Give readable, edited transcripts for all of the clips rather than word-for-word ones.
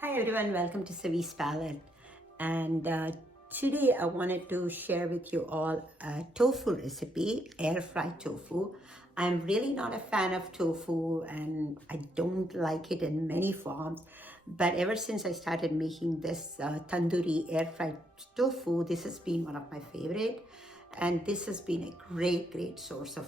Hi everyone, welcome to Tblsp Plain. And today I wanted to share with you all a tofu recipe, air fried tofu. I'm really not a fan of tofu and I don't like it in many forms. But ever since I started making this tandoori air fried tofu, this has been one of my favorite. And this has been a great source of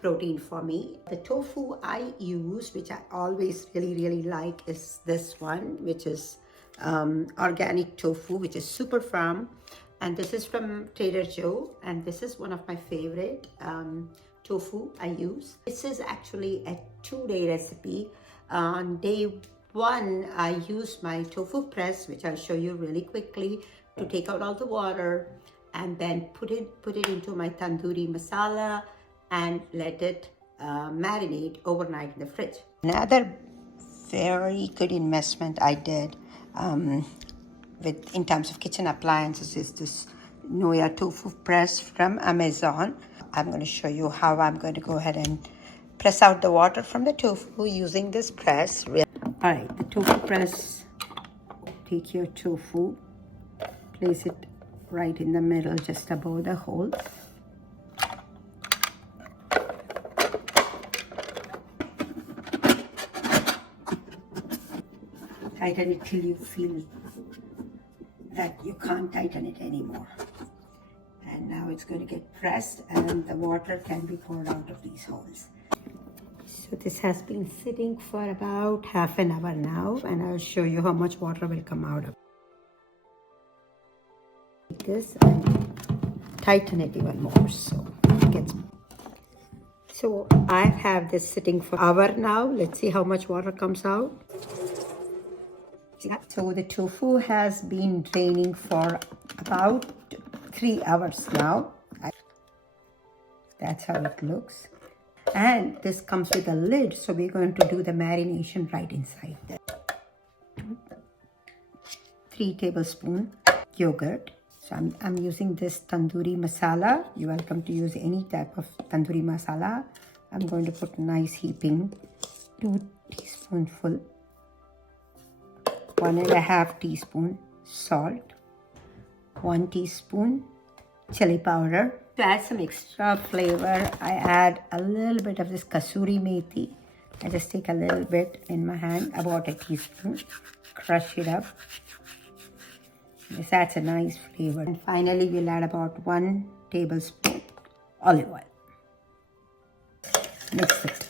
protein for me. The tofu I use, which I always really like, is this one, which is organic tofu, which is super firm. And this is from Trader Joe, and this is one of my favorite tofu I use. This is actually a 2-day recipe. On day 1, I use my tofu press, which I'll show you really quickly, to take out all the water and then put it into my tandoori masala and let it marinate overnight in the fridge. Another very good investment I did in terms of kitchen appliances is this Noya tofu press from Amazon. I'm going to show you how I'm going to go ahead and press out the water from the tofu using this press. All right, the tofu press, take your tofu, place it right in the middle, just above the holes. Tighten it till you feel that you can't tighten it anymore. And now it's going to get pressed and the water can be poured out of these holes. So this has been sitting for about half an hour now, and I'll show you how much water will come out of this and tighten it even more so it gets. So I have this sitting for an hour now. Let's see how much water comes out. So the tofu has been draining for about 3 hours now. That's how it looks. And this comes with a lid, so we're going to do the marination right inside there. 3 tablespoons yogurt. So I'm using this tandoori masala. You're welcome to use any type of tandoori masala. I'm going to put nice heaping, 2 teaspoonful, 1.5 teaspoon salt, 1 teaspoon chili powder. To add some extra flavor, I add a little bit of this Kasoori methi. I just take a little bit in my hand, about a teaspoon, crush it up. This adds a nice flavor. And finally, we'll add about 1 tablespoon olive oil. Mix it.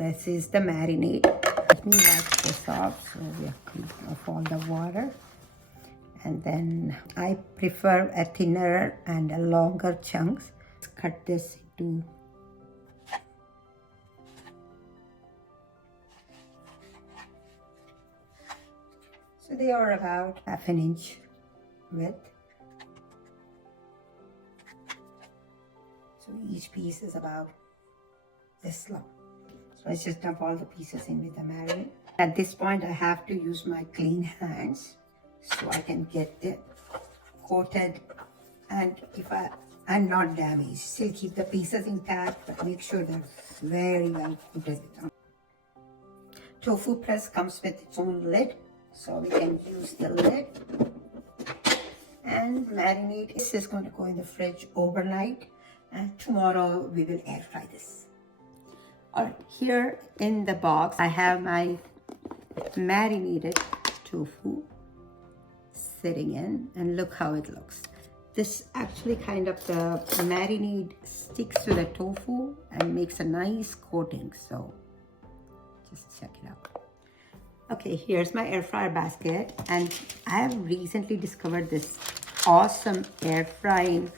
This is the marinade. Let me wipe this off so we have cleaned off all the water. And then I prefer a thinner and a longer chunks. Let's cut this into so they are about half an inch width. So each piece is about this long. So let's just dump all the pieces in with the marinade. At this point, I have to use my clean hands so I can get it coated, and if I'm not damaged, still keep the pieces intact, but make sure they're very well coated. Tofu press comes with its own lid, so we can use the lid and marinate. This is going to go in the fridge overnight, and tomorrow we will air fry this. All right, here in the box, I have my marinated tofu sitting in, and look how it looks. This actually kind of the marinade sticks to the tofu and makes a nice coating. So just check it out. Okay, here's my air fryer basket, and I have recently discovered this awesome air frying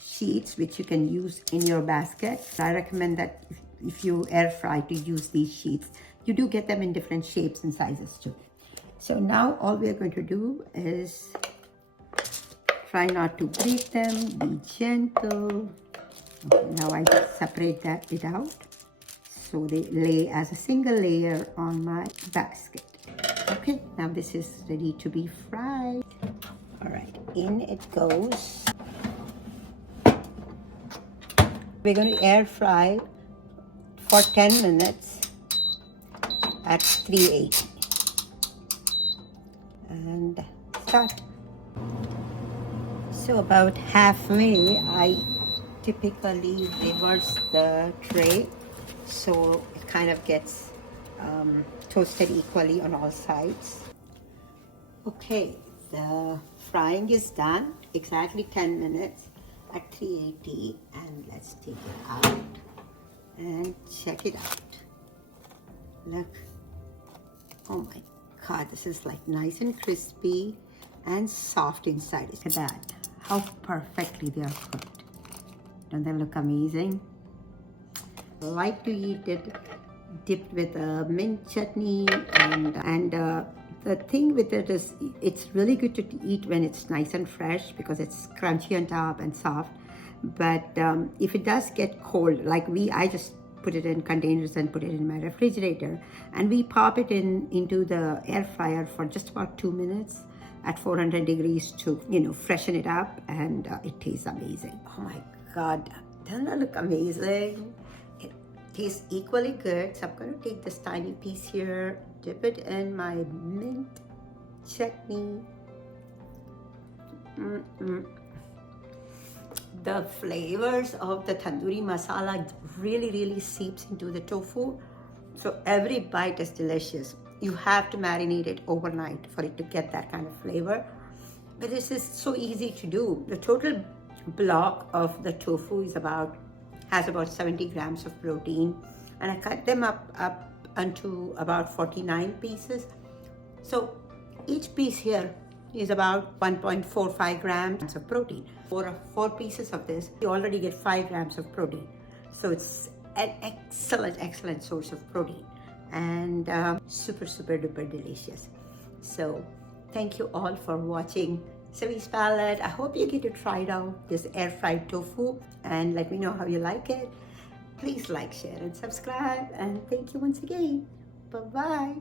sheets which you can use in your basket. So I recommend that if you air fry, to use these sheets. You do get them in different shapes and sizes too. So now all we're going to do is try not to break them, be gentle. Okay, now I separate it out so they lay as a single layer on my basket. Okay, now this is ready to be fried. All right, in it goes. We're going to air fry for 10 minutes at 380. And start. So about halfway, I typically reverse the tray so it kind of gets toasted equally on all sides. Okay, the frying is done, exactly 10 minutes at 380, and let's take it out and check it out. Look, oh my God, this is like nice and crispy and soft inside. Look at that, how perfectly they are cooked. Don't they look amazing? I like to eat it dipped with a mint chutney, and the thing with it is it's really good to eat when it's nice and fresh because it's crunchy on top and soft. But if it does get cold, like I just put it in containers and put it in my refrigerator, and we pop it into the air fryer for just about 2 minutes at 400 degrees to, you know, freshen it up, and it tastes amazing. Oh my God, doesn't that look amazing? It tastes equally good. So I'm going to take this tiny piece here, dip it in my mint chutney. The flavors of the tandoori masala really seeps into the tofu. So every bite is delicious. You have to marinate it overnight for it to get that kind of flavor. But this is so easy to do. The total block of the tofu has about 70 grams of protein, and I cut them up onto about 49 pieces. So each piece here is about 1.45 grams of protein. For 4 pieces of this, you already get 5 grams of protein. So it's an excellent source of protein, and super duper delicious. So thank you all for watching Tblsp Palette. I hope you get to try it out, this air fried tofu, and let me know how you like it. Please like, share, and subscribe, and thank you once again. Bye bye.